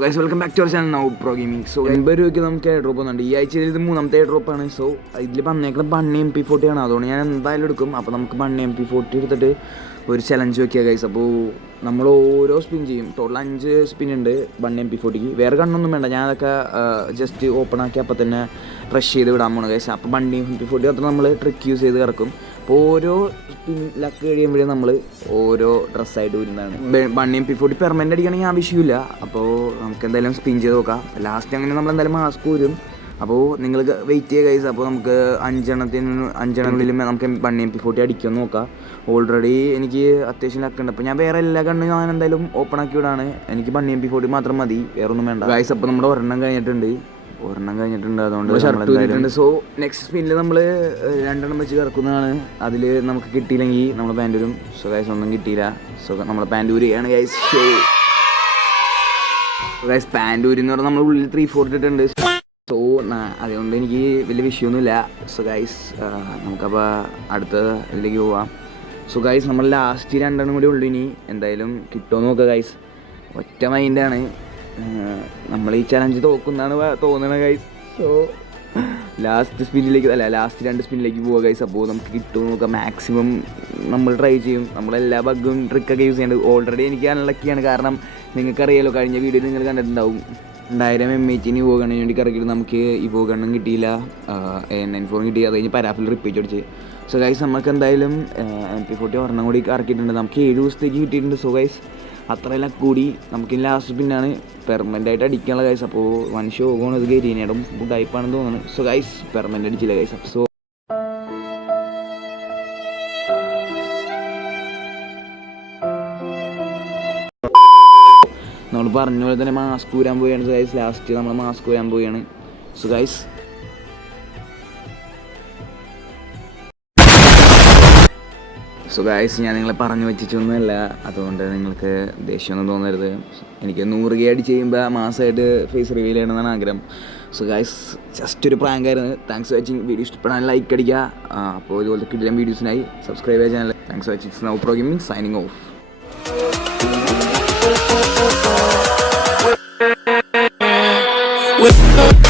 Guys welcome back to our channel now pro gaming so എൺപത് രൂപയ്ക്ക് നമുക്ക് air drop വന്നുണ്ട് ഈ ആഴ്ചയിൽ ഇത് മൂന്നാമത്തെ എയർ ഡ്രോപ്പ് ആണ്. സോ ഇതിൽ വന്നേക്കുന്നത് ബണ്ണി എം പി ഫോർട്ടി ആണ്. അതുകൊണ്ട് ഞാൻ എന്തായാലും എടുക്കും. അപ്പോൾ നമുക്ക് ബണ്ണി എം പി ഫോർട്ടി എടുത്തിട്ട് ഒരു ചലഞ്ച് വെക്കുക ഗൈസ് അപ്പോൾ നമ്മൾ ഓരോ സ്പിൻ ചെയ്യും. ടോട്ടൽ അഞ്ച് സ്പിൻ ഉണ്ട് ബണ്ണി എം പി ഫോർട്ടിക്ക് വേറെ കണ്ണൊന്നും വേണ്ട. ഞാൻ അതൊക്കെ ജസ്റ്റ് ഓപ്പൺ ആക്കി അപ്പോൾ തന്നെ റഷ് ചെയ്ത് വിടാൻ പോകണം ഗൈസ് അപ്പോൾ ബണ്ണി എം പി ഫോർട്ടി അത്ര നമ്മൾ ട്രിക്ക് യൂസ് ചെയ്ത് ഇറക്കും അപ്പോൾ ഓരോ ലക്ക് കഴിയുമ്പോഴേ നമ്മൾ ഓരോ ഡ്രസ്സായിട്ട് വരുന്നതാണ് bunny M P forty permanent അടിക്കണമെങ്കിൽ ആവശ്യമില്ല. അപ്പോൾ നമുക്ക് എന്തായാലും സ്പിൻ ചെയ്ത് നോക്കാം. ലാസ്റ്റ് അങ്ങനെ നമ്മൾ എന്തായാലും മാസ്ക് വരും അപ്പോൾ നിങ്ങൾ വെയിറ്റ് ചെയ്യുക ഗൈസ് അപ്പോൾ നമുക്ക് അഞ്ചെണ്ണത്തിന് അഞ്ചെണ്ണത്തിലും നമുക്ക് ബണ്ണി എം പി ഫോർട്ടി അടിക്കുമെന്ന് നോക്കാം. ഓൾറെഡി എനിക്ക് അത്യാവശ്യം ലക്ക് ഉണ്ട്. അപ്പോൾ ഞാൻ വേറെ എല്ലാ കണ്ണും ഞാൻ എന്തായാലും ഓപ്പൺ ആക്കി വിടാണ്. എനിക്ക് ബണ്ണി എം പി ഫോർട്ടി മാത്രം മതി. വേറൊന്നും വേണ്ട. ഗൈസ് അപ്പോൾ നമ്മുടെ ഒരെണ്ണം കഴിഞ്ഞിട്ടുണ്ട്. ഒരെണ്ണം കഴിഞ്ഞിട്ടുണ്ട് അതുകൊണ്ട് ഷർട്ട് ഊരിയിട്ടുണ്ട്. സോ നെക്സ്റ്റ് സ്പിന്നിൽ നമ്മൾ രണ്ടെണ്ണം വെച്ച് കിടക്കുന്നതാണ് അതിൽ നമുക്ക് കിട്ടിയില്ലെങ്കിൽ നമ്മൾ പാന്റൂരും സോ ഗൈസ് ഒന്നും കിട്ടിയില്ല. സോ നമ്മൾ പാൻഡൂരിയാണ് ഗൈസ് ഷോ ഗൈസ് പാന്റ് ഊരി എന്ന് പറഞ്ഞാൽ നമ്മൾ ഉള്ളിൽ ത്രീ ഫോർ ഇട്ടിട്ടുണ്ട്. സോ അതുകൊണ്ട് എനിക്ക് വലിയ വിഷയമൊന്നുമില്ല സോ ഗൈസ് നമുക്കപ്പോൾ അടുത്ത ഇതിലേക്ക് പോവാം. സോ ഗൈസ് നമ്മൾ ലാസ്റ്റ് രണ്ടെണ്ണം കൂടി ഉള്ളു ഇനി. എന്തായാലും കിട്ടുമോ നോക്കുക ഗൈസ് ഒറ്റ മൈൻഡാണ് നമ്മൾ ഈ ചലഞ്ച് തോക്കുന്നാണ് തോന്നണ ഗൈസ് സോ ലാസ്റ്റ് സ്പിന്നിലേക്ക് അല്ല ലാസ്റ്റ് രണ്ട് സ്പിന്നിലേക്ക് പോവുക ഗൈസ് അപ്പോൾ നമുക്ക് കിട്ടും നോക്കാം. മാക്സിമം നമ്മൾ ട്രൈ ചെയ്യും. നമ്മളെല്ലാ ബഗ്ഗും ട്രിക്കൊക്കെ യൂസ് ചെയ്യേണ്ടത് ഓൾറെഡി എനിക്ക് അൺലക്കിയാണ് കാരണം നിങ്ങൾക്കറിയാലോ കഴിഞ്ഞ വീഡിയോയിൽ നിങ്ങൾ കണ്ടിട്ടുണ്ടാവും. രണ്ടായിരം എം എച്ചിന് ഇവോ ഗണ്ണിന് വേണ്ടി കറക്കിയിട്ട് നമുക്ക് ഈ പോകണം കിട്ടിയില്ല. നയൻ ഫോറും കിട്ടി. അത് കഴിഞ്ഞ് പരാഫിൽ റിപ്പീറ്റ് അടിച്ച്. സോ ഗൈസ് നമുക്ക് എന്തായാലും എം പി ഫോർട്ടി ഒരെണ്ണം കൂടി ഇറക്കിയിട്ടുണ്ട് നമുക്ക് ഏഴ് ദിവസത്തേക്ക് കിട്ടിയിട്ടുണ്ട്. സോ ഗൈസ് അത്രയെല്ലാം കൂടി. നമുക്ക് ലാസ്റ്റ് പിന്നാണ് പെർമനന്റ് ആയിട്ട് അടിക്കാനുള്ള ഗൈസ് അപ്പോൾ വൺ ഷോ പോകുന്നത് ഇത് ഗരീനേടും ടൈപ്പാണെന്ന് തോന്നുന്നു. സോ ഗൈസ് പെർമനന്റ് അടിച്ചില്ല ഗൈസ് സോ നമ്മൾ പറഞ്ഞ പോലെ തന്നെ മാസ്ക് ഊരാൻ പോവുകയാണ്. ഗൈസ് ലാസ്റ്റ് നമ്മൾ മാസ്ക് ഊരാൻ പോവുകയാണ്. സോ ഗൈസ് സോ ഞാൻ നിങ്ങളെ പറഞ്ഞു വെച്ചിട്ടൊന്നുമല്ല അതുകൊണ്ട് നിങ്ങൾക്ക് ദേഷ്യമൊന്നും തോന്നരുത്. എനിക്ക് നൂറ് കെ അടി ചെയ്യുമ്പോൾ മാസമായിട്ട് ഫേസ് റിവീൽ ചെയ്യണമെന്നാണ് ആഗ്രഹം. സോ ജസ്റ്റ് ഒരു പ്രാങ്ക് ആയിരുന്നു. താങ്ക്സ് വാച്ചിങ് വീഡിയോ ഇഷ്ടപ്പെടാൻ ലൈക്ക് അടിക്കുക. അപ്പോൾ ഇതുപോലത്തെ കിടിലം വീഡിയോസിനായി സബ്സ്ക്രൈബ് ചെയ്യുക channel thanks watching now pro gaming signing off with